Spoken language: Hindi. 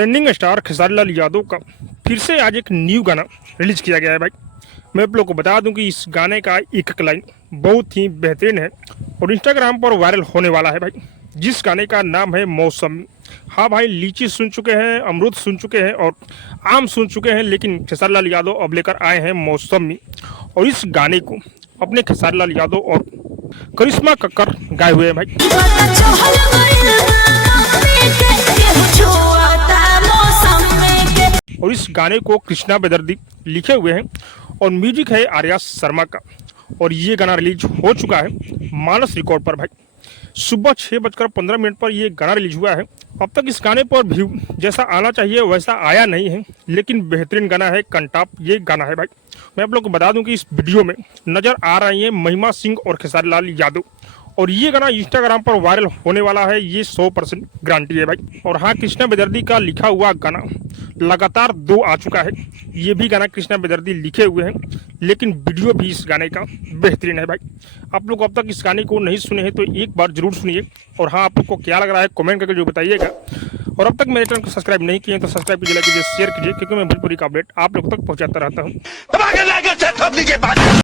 ट्रेंडिंग स्टार खेसारी लाल यादव का फिर से आज एक न्यू गाना रिलीज किया गया है भाई। मैं आप लोग को बता दूं कि इस गाने का एक लाइन बहुत ही बेहतरीन है और इंस्टाग्राम पर वायरल होने वाला है भाई, जिस गाने का नाम है मौसमी। हाँ भाई, लीची सुन चुके हैं, अमरूद सुन चुके हैं और आम सुन चुके हैं, लेकिन खेसारी लाल यादव अब लेकर आए हैं मौसमी। और इस गाने को अपने खेसारी लाल यादव और करिश्मा कक्कर गाए हुए हैं भाई। और इस गाने को कृष्णा बेदर्दी लिखे हुए हैं और म्यूजिक है आर्या शर्मा का। और ये गाना रिलीज हो चुका है मानस रिकॉर्ड पर भाई। सुबह 6:15 पर ये गाना रिलीज हुआ है। अब तक इस गाने पर व्यू जैसा आना चाहिए वैसा आया नहीं है, लेकिन बेहतरीन गाना है, कंटाप ये गाना है भाई। मैं आप लोग को बता दूं कि इस वीडियो में नजर आ रही है महिमा सिंह और खेसारी लाल यादव। और ये गाना इंस्टाग्राम पर वायरल होने वाला है, ये 100% गारंटी है भाई। और हाँ, कृष्णा बेदर्दी का लिखा हुआ गाना लगातार 2 आ चुका है। ये भी गाना कृष्णा बेदर्दी लिखे हुए हैं, लेकिन वीडियो भी इस गाने का बेहतरीन है भाई। आप लोग अब तक इस गाने को नहीं सुने हैं तो एक बार जरूर सुनिए। और हाँ, आप लोग को क्या लग रहा है कमेंट करके जो बताइएगा। और अब तक मेरे चैनल को सब्सक्राइब नहीं किए तो सब्सक्राइब कीजिए, लाइक कीजिए, शेयर कीजिए, क्योंकि मैं भोजपुरी का अपडेट आप लोग तक पहुंचाता रहता हूँ।